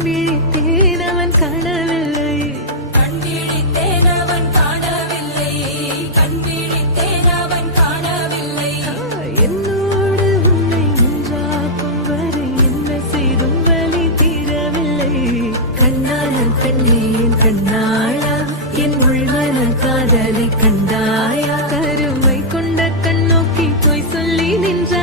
விழித்தேன் அவன் காணவில்லை, கண்விழித்தேன் அவன் காணவில்லை, கண்விழித்தேன் அவன் காணவில்லை. என்னோடு உன்னை ஒன்றாக்கும் வரை என்ன செய்தும் வலி தீரவில்லை. கண்ணான பெண்ணே என் கண்ணாளா, என் உள்மன காதலை கண்டாயா? கருமை கொண்ட கண்ணோக்கி போய் சொல்லி நின்ற